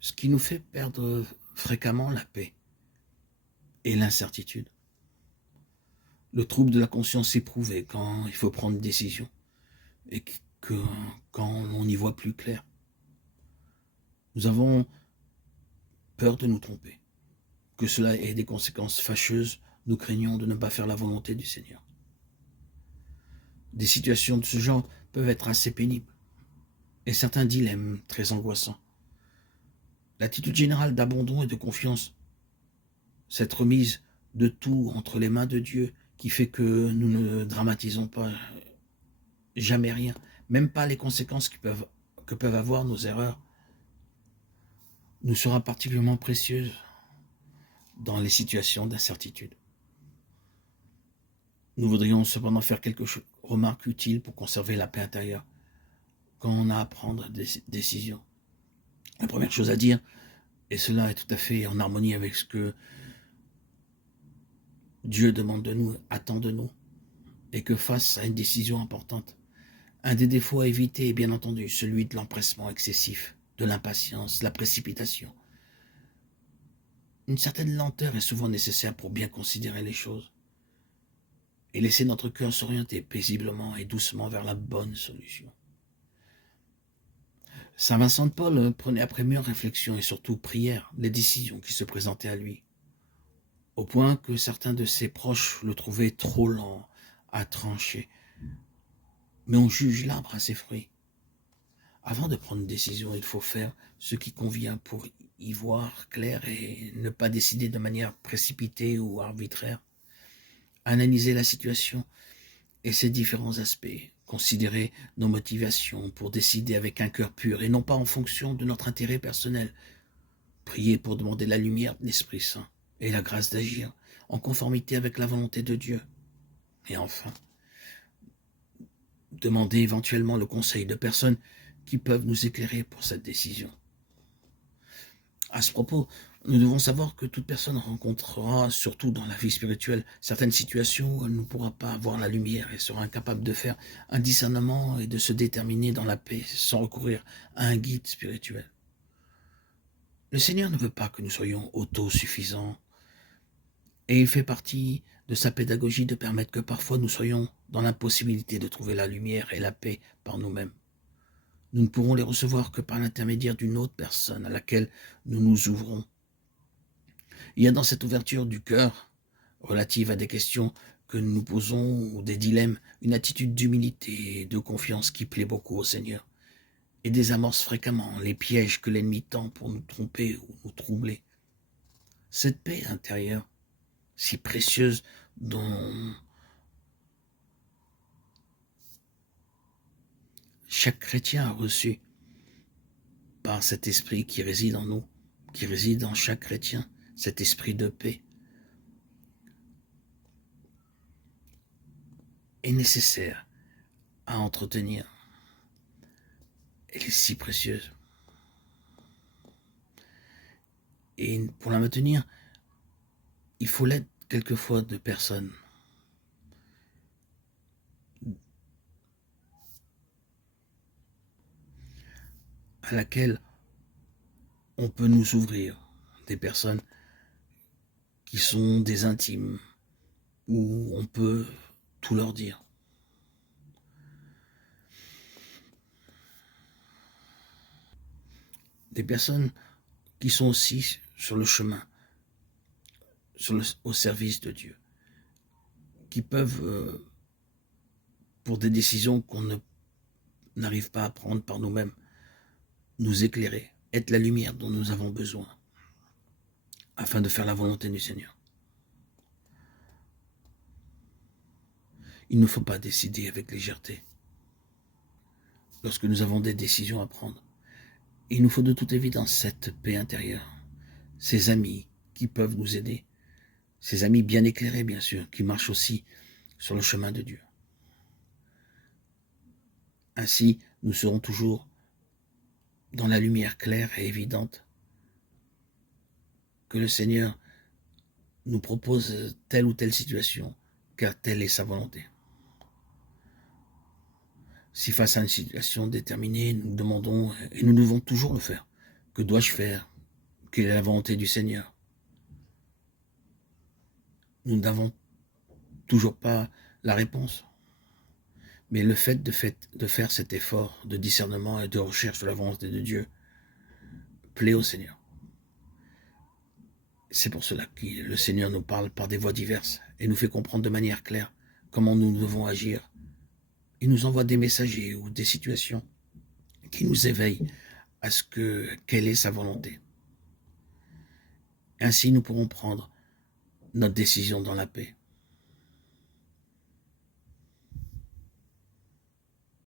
ce qui nous fait perdre fréquemment la paix et l'incertitude. Le trouble de la conscience éprouvé quand il faut prendre une décision et que quand on n'y voit plus clair. Nous avons peur de nous tromper, que cela ait des conséquences fâcheuses. Nous craignons de ne pas faire la volonté du Seigneur. Des situations de ce genre peuvent être assez pénibles et certains dilemmes très angoissants. L'attitude générale d'abandon et de confiance, cette remise de tout entre les mains de Dieu qui fait que nous ne dramatisons pas jamais rien, même pas les conséquences que peuvent avoir nos erreurs, nous sera particulièrement précieuse dans les situations d'incertitude. Nous voudrions cependant faire quelques remarques utiles pour conserver la paix intérieure quand on a à prendre des décisions. La première chose à dire, et cela est tout à fait en harmonie avec ce que Dieu demande de nous, attend de nous, et que face à une décision importante, un des défauts à éviter est bien entendu celui de l'empressement excessif, de l'impatience, la précipitation. Une certaine lenteur est souvent nécessaire pour bien considérer les choses et laisser notre cœur s'orienter paisiblement et doucement vers la bonne solution. Saint Vincent de Paul prenait après mûre réflexion et surtout prière les décisions qui se présentaient à lui, au point que certains de ses proches le trouvaient trop lent à trancher. Mais on juge l'arbre à ses fruits. Avant de prendre une décision, il faut faire ce qui convient pour y voir clair et ne pas décider de manière précipitée ou arbitraire. Analyser la situation et ses différents aspects, considérer nos motivations pour décider avec un cœur pur et non pas en fonction de notre intérêt personnel. Prier pour demander la lumière de l'Esprit Saint et la grâce d'agir en conformité avec la volonté de Dieu. Et enfin, demander éventuellement le conseil de personnes qui peuvent nous éclairer pour cette décision. À ce propos, nous devons savoir que toute personne rencontrera, surtout dans la vie spirituelle, certaines situations où elle ne pourra pas avoir la lumière et sera incapable de faire un discernement et de se déterminer dans la paix sans recourir à un guide spirituel. Le Seigneur ne veut pas que nous soyons autosuffisants et il fait partie de sa pédagogie de permettre que parfois nous soyons dans l'impossibilité de trouver la lumière et la paix par nous-mêmes. Nous ne pourrons les recevoir que par l'intermédiaire d'une autre personne à laquelle nous nous ouvrons. Il y a dans cette ouverture du cœur, relative à des questions que nous nous posons ou des dilemmes, une attitude d'humilité et de confiance qui plaît beaucoup au Seigneur et désamorce fréquemment les pièges que l'ennemi tend pour nous tromper ou nous troubler. Cette paix intérieure, si précieuse, dont chaque chrétien a reçu par cet esprit qui réside en nous, qui réside en chaque chrétien, cet esprit de paix, est nécessaire à entretenir. Elle est si précieuse. Et pour la maintenir, il faut l'aide quelquefois de personnes à laquelle on peut nous ouvrir, des personnes qui sont des intimes, où on peut tout leur dire. Des personnes qui sont aussi sur le chemin, au service de Dieu, qui peuvent, pour des décisions qu'on n'arrive pas à prendre par nous-mêmes, nous éclairer, être la lumière dont nous avons besoin, afin de faire la volonté du Seigneur. Il ne faut pas décider avec légèreté. Lorsque nous avons des décisions à prendre, il nous faut de toute évidence cette paix intérieure, ces amis qui peuvent nous aider, ces amis bien éclairés bien sûr, qui marchent aussi sur le chemin de Dieu. Ainsi, nous serons toujours dans la lumière claire et évidente que le Seigneur nous propose telle ou telle situation, car telle est sa volonté. Si face à une situation déterminée, nous demandons, et nous devons toujours le faire, Que dois-je faire? Quelle est la volonté du Seigneur? Nous n'avons toujours pas la réponse. Mais le fait de faire cet effort de discernement et de recherche de la volonté de Dieu plaît au Seigneur. C'est pour cela que le Seigneur nous parle par des voies diverses et nous fait comprendre de manière claire comment nous devons agir. Il nous envoie des messagers ou des situations qui nous éveillent à quelle est sa volonté. Ainsi, nous pourrons prendre notre décision dans la paix.